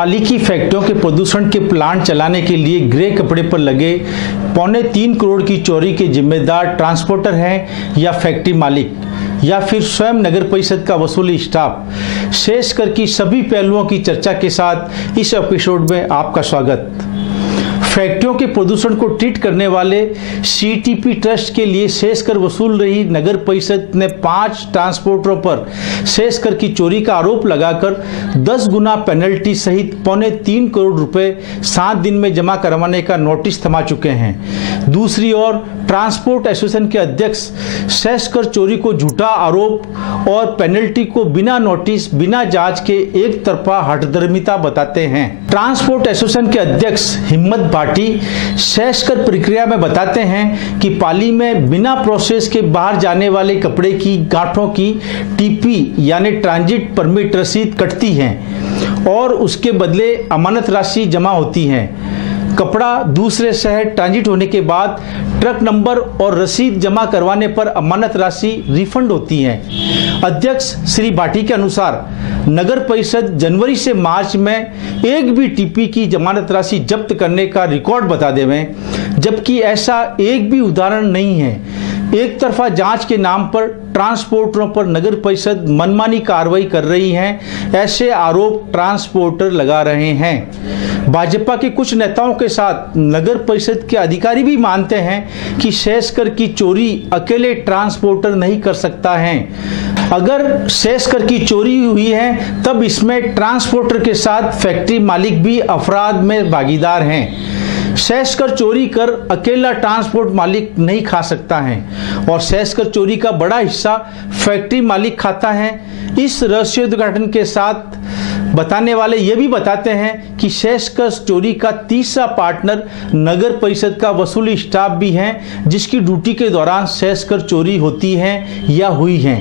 पाली की फैक्ट्रियों के प्रदूषण के प्लांट चलाने के लिए ग्रे कपड़े पर लगे 3.25 करोड़ की चोरी के जिम्मेदार ट्रांसपोर्टर हैं या फैक्ट्री मालिक या फिर स्वयं नगर परिषद का वसूली स्टाफ। शेष कर की सभी पहलुओं की चर्चा के साथ इस एपिसोड में आपका स्वागत। फैक्ट्रियों के प्रदूषण को ट्रीट करने वाले सीटीपी ट्रस्ट के लिए शेष कर वसूल रही नगर परिषद ने 5 ट्रांसपोर्टरों पर शेष कर की चोरी का आरोप लगाकर 10 गुना पेनल्टी सहित 3.25 करोड़ रुपए 7 दिन में जमा करवाने का नोटिस थमा चुके हैं। दूसरी ओर ट्रांसपोर्ट एसोसिएशन के अध्यक्ष शेष कर चोरी को झूठा आरोप और पेनल्टी को बिना नोटिस बिना जांच के एक तरफा हठधर्मिता बताते हैं। ट्रांसपोर्ट एसोसिएशन के अध्यक्ष हिम्मत भाटी शेष कर प्रक्रिया में बताते हैं कि पाली में बिना प्रोसेस के बाहर जाने वाले कपड़े की गांठों की टीपी यानी ट्रांजिट परमिट रसीद कटती है और उसके बदले अमानत राशि जमा होती है। कपड़ा दूसरे शहर ट्रांजिट होने के बाद ट्रक नंबर और रसीद जमा करवाने पर अमानत राशि रिफंड होती है। अध्यक्ष श्री भाटी के अनुसार नगर परिषद जनवरी से मार्च में एक भी टीपी की जमानत राशि जब्त करने का रिकॉर्ड बता देवें, जबकि ऐसा एक भी उदाहरण नहीं है। एक तरफा जांच के नाम पर ट्रांसपोर्टरों पर नगर परिषद मनमानी कार्रवाई कर रही है, ऐसे आरोप ट्रांसपोर्टर लगा रहे हैं। भाजपा के कुछ नेताओं के साथ नगर परिषद के अधिकारी भी मानते हैं कि शेष कर की चोरी अकेले ट्रांसपोर्टर नहीं कर सकता है। अगर शेष कर की चोरी हुई है तब इसमें ट्रांसपोर्टर के साथ फैक्ट्री मालिक भी अपराध में भागीदार हैं। शेष कर चोरी कर अकेला ट्रांसपोर्ट मालिक नहीं खा सकता है और शेष कर चोरी का बड़ा हिस्सा फैक्ट्री मालिक खाता है। इस रहस्योद्घाटन के साथ बताने वाले ये भी बताते हैं कि शेष कर चोरी का तीसरा पार्टनर नगर परिषद का वसूली स्टाफ भी है, जिसकी ड्यूटी के दौरान शेष कर चोरी होती है या हुई है।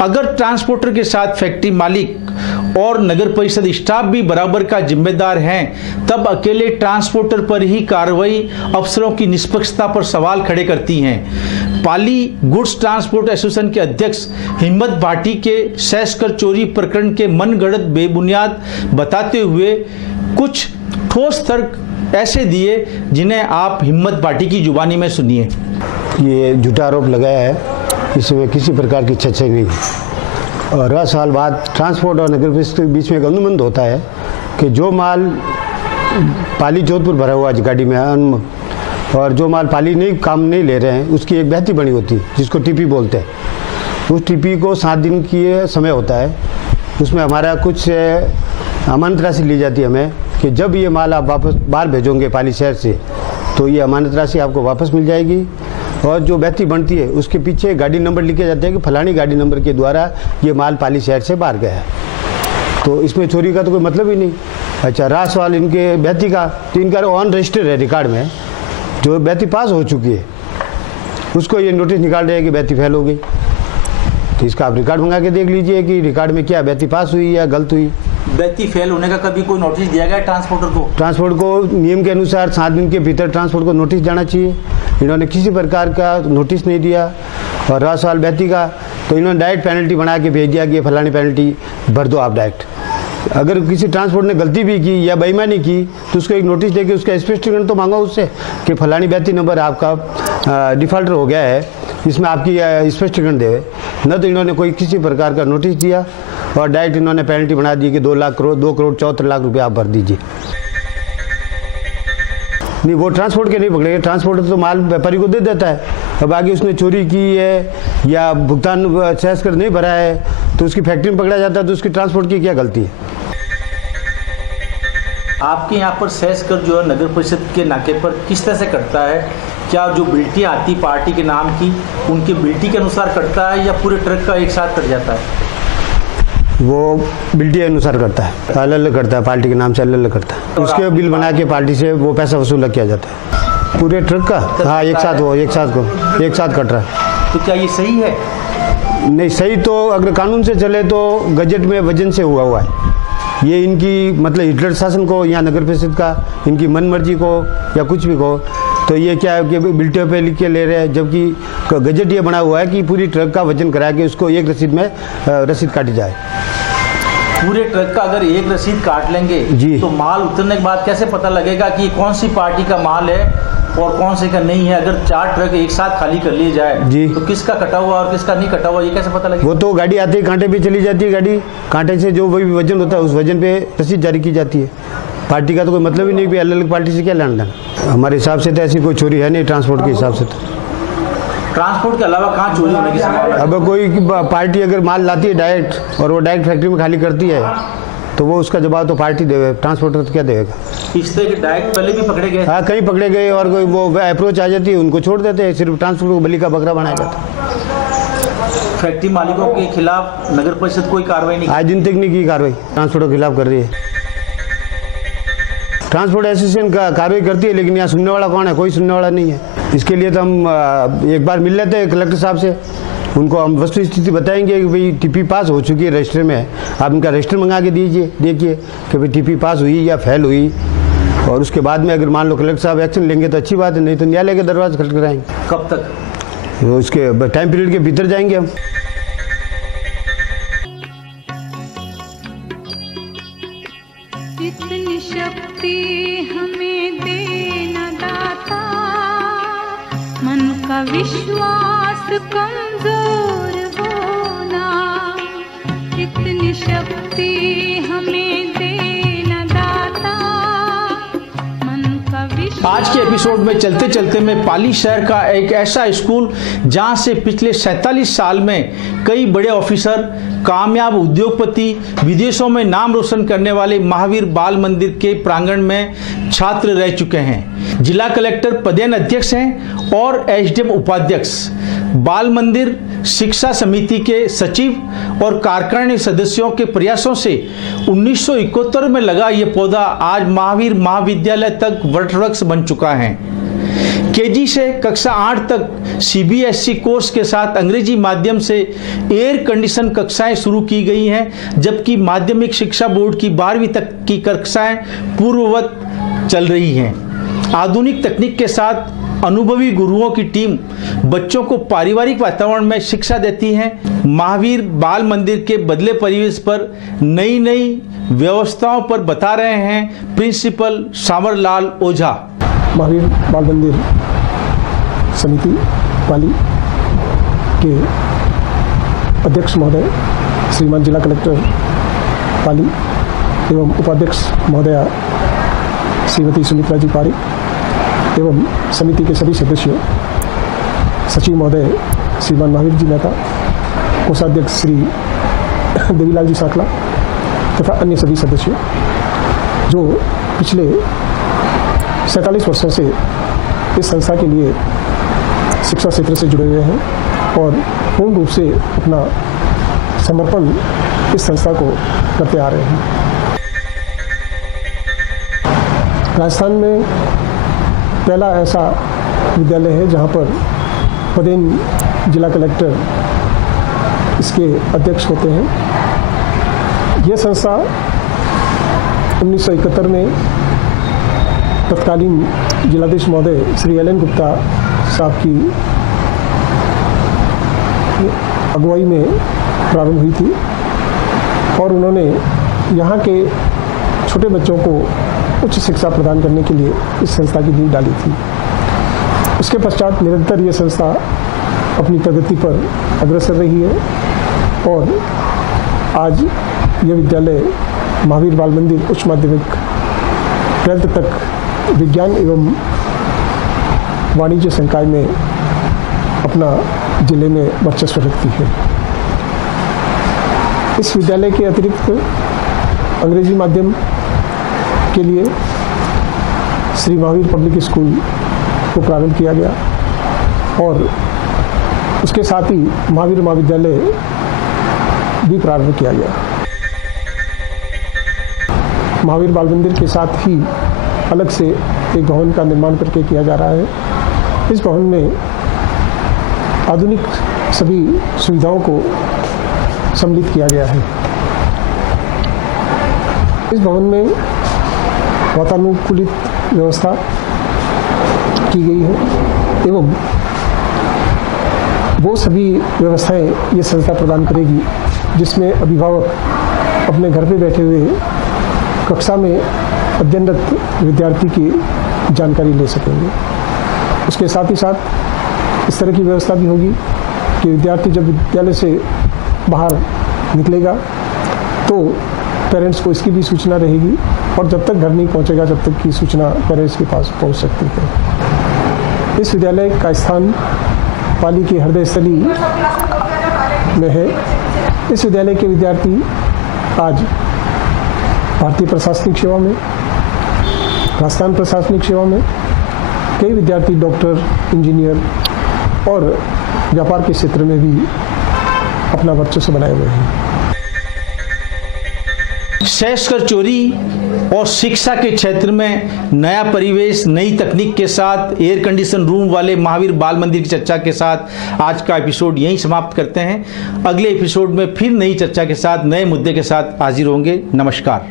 अगर ट्रांसपोर्टर के साथ फैक्ट्री मालिक और नगर परिषद स्टाफ भी बराबर का जिम्मेदार हैं, तब अकेले ट्रांसपोर्टर पर ही कार्रवाई अफसरों की निष्पक्षता पर सवाल खड़े करती हैं। पाली गुड्स ट्रांसपोर्ट एसोसिएशन के अध्यक्ष हिम्मत भाटी के शेष कर चोरी प्रकरण के मनगढ़ंत बेबुनियाद बताते हुए कुछ ठोस तर्क ऐसे दिए जिन्हें आप हिम्मत भाटी की जुबानी में सुनिए। ये झूठा आरोप लगाया है, इसमें किसी प्रकार की सच्चाई नहीं है और 10 साल बाद ट्रांसपोर्ट और नगर परिषद के बीच में एक अनुबंध होता है कि जो माल पाली जोधपुर भरा हुआ गाड़ी में और जो माल पाली नहीं काम नहीं ले रहे हैं उसकी एक बहती बनी होती है जिसको टीपी बोलते हैं। उस टीपी को 7 दिन की समय होता है, उसमें हमारा कुछ अमानत राशि ली जाती है हमें कि जब ये माल आप वापस बाहर भेजोगे पाली शहर से तो ये अमानत राशि आपको वापस मिल जाएगी और जो बहती बनती है उसके पीछे गाड़ी नंबर लिखे जाते हैं कि फलानी गाड़ी नंबर के द्वारा ये माल पाली शहर से बाहर गया है। तो इसमें चोरी का तो कोई मतलब ही नहीं। अच्छा, रहा सवाल इनके बहती का, तो इनका ऑन रजिस्टर है रिकॉर्ड में, जो बहती पास हो चुकी है उसको ये नोटिस निकाल रहे हैं कि बहती फेल हो गई। तो इसका आप रिकॉर्ड मंगा के देख लीजिए कि रिकॉर्ड में क्या बहती पास हुई या गलत हुई। बहती फेल होने का कभी कोई नोटिस दिया गया ट्रांसपोर्टर को? ट्रांसपोर्ट को नियम के अनुसार 7 दिन के भीतर ट्रांसपोर्ट को नोटिस जाना चाहिए। इन्होंने किसी प्रकार का नोटिस नहीं दिया। और रहा सवाल बहती का, तो इन्होंने डायरेक्ट पेनल्टी बना के भेज दिया कि फलानी पेनल्टी भर दो आप डायरेक्ट। अगर किसी ट्रांसपोर्ट ने गलती भी की या बेईमानी की तो उसको एक नोटिस देके उसका स्पष्टीकरण तो मांगा उससे कि फलानी बहती नंबर आपका डिफॉल्टर हो गया है, इसमें आपकी स्पष्टीकरण देवे। न तो इन्होंने कोई किसी प्रकार का नोटिस दिया और डायरेक्ट इन्होंने पेनल्टी बना दी कि 2 करोड़ 74 लाख रुपए आप भर दीजिए। नहीं, वो ट्रांसपोर्ट के नहीं पकड़ेंगे, ट्रांसपोर्टर तो माल व्यापारी को दे देता है। अब आगे उसने चोरी की है या भुगतान शेष कर नहीं भरा है तो उसकी फैक्ट्री में पकड़ा जाता है, तो उसकी ट्रांसपोर्ट की क्या गलती है? आपके यहाँ पर शेष कर जो है नगर परिषद के नाके पर किस तरह से कटता है? क्या जो बिल्टी आती पार्टी के नाम की उनकी बिल्टी के अनुसार कटता है या पूरे ट्रक का एक साथ कट जाता है? वो बिल्टी अनुसार करता है, अलग अलग करता है, पार्टी के नाम से अलग अलग करता है। उसके बिल बना के पार्टी से वो पैसा वसूल किया जाता है पूरे ट्रक का। हाँ, एक साथ कट रहा है। तो क्या ये सही है? नहीं सही, तो अगर कानून से चले तो गजट में वजन से हुआ है। ये इनकी मतलब हिटलर शासन को या नगर परिषद का इनकी मनमर्जी को या कुछ भी को, तो ये क्या है कि बिल्टियों पे लिख के ले रहे हैं, जबकि गजट ये बना हुआ है कि पूरी ट्रक का वजन करा के उसको एक रसीद में रसीद काटी जाए। पूरे ट्रक का अगर एक रसीद काट लेंगे जी। तो माल उतरने के बाद कैसे पता लगेगा कि कौन सी पार्टी का माल है और कौन से का नहीं है? अगर 4 ट्रक एक साथ खाली कर लिए जाए जी। तो किसका कटा हुआ और किसका नहीं कटा हुआ ये कैसे पता लगेगा? वो तो गाड़ी आती है, कांटे पे चली जाती है गाड़ी, कांटे से जो वही वजन होता है उस वजन पे रसीद जारी की जाती है। पार्टी का तो कोई मतलब ही नहीं कि अलग अलग पार्टी से क्या लेना देना। हमारे हिसाब से तो ऐसी कोई चोरी है नहीं ट्रांसपोर्ट के हिसाब से। तो ट्रांसपोर्ट के अलावा कहाँ चोरी होने की संभावना? अब कोई पार्टी अगर माल लाती है डायरेक्ट और वो डायरेक्ट फैक्ट्री में खाली करती है तो वो उसका जवाब तो पार्टी देगा, ट्रांसपोर्टर तो क्या देगा। इस तरह के डायरेक्ट पहले भी पकड़े गए? हाँ, कहीं पकड़े गए और कोई वो अप्रोच आ जाती है उनको छोड़ देते हैं, सिर्फ ट्रांसपोर्ट को बलि का बकरा बनाया जाता है। फैक्ट्री मालिकों के खिलाफ नगर परिषद कोई कार्रवाई नहीं? आज दिन तक नहीं की कार्रवाई, ट्रांसपोर्ट के खिलाफ कर रही है। ट्रांसपोर्ट एसोसिएशन का कार्रवाई करती है लेकिन यहाँ सुनने वाला कौन है? कोई सुनने वाला नहीं है। इसके लिए तो हम एक बार मिल लेते हैं कलेक्टर साहब से, उनको हम वस्तु स्थिति बताएंगे कि भाई टीपी पास हो चुकी है रजिस्टर में, आप इनका रजिस्टर मंगा के दीजिए, देखिए कि भाई टीपी पास हुई या फेल हुई, और उसके बाद में अगर मान लो कलेक्टर साहब एक्शन लेंगे तो अच्छी बात है, नहीं तो न्यायालय के दरवाजे खटखटाएंगे। कब तक? तो उसके टाइम पीरियड के भीतर जाएंगे हम। इतनी शक्ति हमें देना दाता, मन का विश्वास कमजोर होना, इतनी शक्ति हमें देना दाता, मन का विश्वास। आज के एपिसोड में चलते चलते मैं पाली शहर का एक ऐसा स्कूल जहां से पिछले 47 साल में कई बड़े ऑफिसर, कामयाब उद्योगपति, विदेशों में नाम रोशन करने वाले महावीर बाल मंदिर के प्रांगण में छात्र रह चुके हैं। जिला कलेक्टर पदेन अध्यक्ष हैं और एसडीएम उपाध्यक्ष। बाल मंदिर शिक्षा समिति के सचिव और कार्यकारिणी सदस्यों के प्रयासों से 1971 में लगा ये पौधा आज महावीर महाविद्यालय तक वटवृक्ष बन चुका है। केजी से कक्षा 8 तक सीबीएसई कोर्स के साथ अंग्रेजी माध्यम से एयर कंडीशन कक्षाएं शुरू की गई हैं, जबकि माध्यमिक शिक्षा बोर्ड की 12वीं तक की कक्षाएं पूर्ववत चल रही हैं। आधुनिक तकनीक के साथ अनुभवी गुरुओं की टीम बच्चों को पारिवारिक वातावरण में शिक्षा देती है। महावीर बाल मंदिर के बदले परिवेश पर नई नई व्यवस्थाओं पर बता रहे हैं प्रिंसिपल सावरलाल ओझा। महावीर बाल मंदिर समिति पाली के अध्यक्ष महोदय श्रीमान जिला कलेक्टर पाली एवं उपाध्यक्ष महोदया श्रीमती सुमित्रा जी पारिक एवं समिति के सभी सदस्यों, सचिव महोदय श्रीमान महावीर जी मेहता, कोषाध्यक्ष श्री देवीलाल जी साखला तथा अन्य सभी सदस्यों जो पिछले 47 वर्षों से इस संस्था के लिए शिक्षा क्षेत्र से जुड़े हुए हैं और पूर्ण रूप से अपना समर्पण इस संस्था को करते आ रहे हैं। राजस्थान में पहला ऐसा विद्यालय है जहां पर पदेन जिला कलेक्टर इसके अध्यक्ष होते हैं। यह संस्था 1971 में तत्कालीन जिलाधीश महोदय श्री एल एन गुप्ता साहब की अगुवाई में प्रारंभ हुई थी और उन्होंने यहाँ के छोटे बच्चों को उच्च शिक्षा प्रदान करने के लिए इस संस्था की नींव डाली थी। उसके पश्चात निरंतर ये संस्था अपनी प्रगति पर अग्रसर रही है और आज यह विद्यालय महावीर बाल मंदिर उच्च माध्यमिक 12th तक विज्ञान एवं वाणिज्य संकाय में अपना जिले में वर्चस्व रखती है। इस विद्यालय के अतिरिक्त अंग्रेजी माध्यम के लिए श्री महावीर पब्लिक स्कूल को प्रारंभ किया गया और उसके साथ ही महावीर महाविद्यालय भी प्रारंभ किया गया। महावीर बाल मंदिर के साथ ही अलग से एक भवन का निर्माण करके किया जा रहा है। इस भवन में आधुनिक सभी सुविधाओं को सम्मिलित किया गया है। इस भवन में वातानुकूलित व्यवस्था की गई है एवं वो सभी व्यवस्थाएं ये संस्था प्रदान करेगी जिसमें अभिभावक अपने घर पे बैठे हुए कक्षा में अध्ययनरत विद्यार्थी की जानकारी ले सकेंगे। उसके साथ ही साथ इस तरह की व्यवस्था भी होगी कि विद्यार्थी जब विद्यालय से बाहर निकलेगा तो पेरेंट्स को इसकी भी सूचना रहेगी, और जब तक घर नहीं पहुंचेगा जब तक की सूचना पेरेंट्स के पास पहुंच सकती है। इस विद्यालय का स्थान पाली के हृदय स्थली में है। इस विद्यालय के विद्यार्थी आज भारतीय प्रशासनिक सेवा में, राजस्थान प्रशासनिक सेवा में, कई विद्यार्थी डॉक्टर, इंजीनियर और व्यापार के क्षेत्र में भी अपना वर्चस्व बनाए हुए हैं। सेस कर चोरी और शिक्षा के क्षेत्र में नया परिवेश, नई तकनीक के साथ एयर कंडीशन रूम वाले महावीर बाल मंदिर की चर्चा के साथ आज का एपिसोड यहीं समाप्त करते हैं। अगले एपिसोड में फिर नई चर्चा के साथ, नए मुद्दे के साथ हाजिर होंगे। नमस्कार।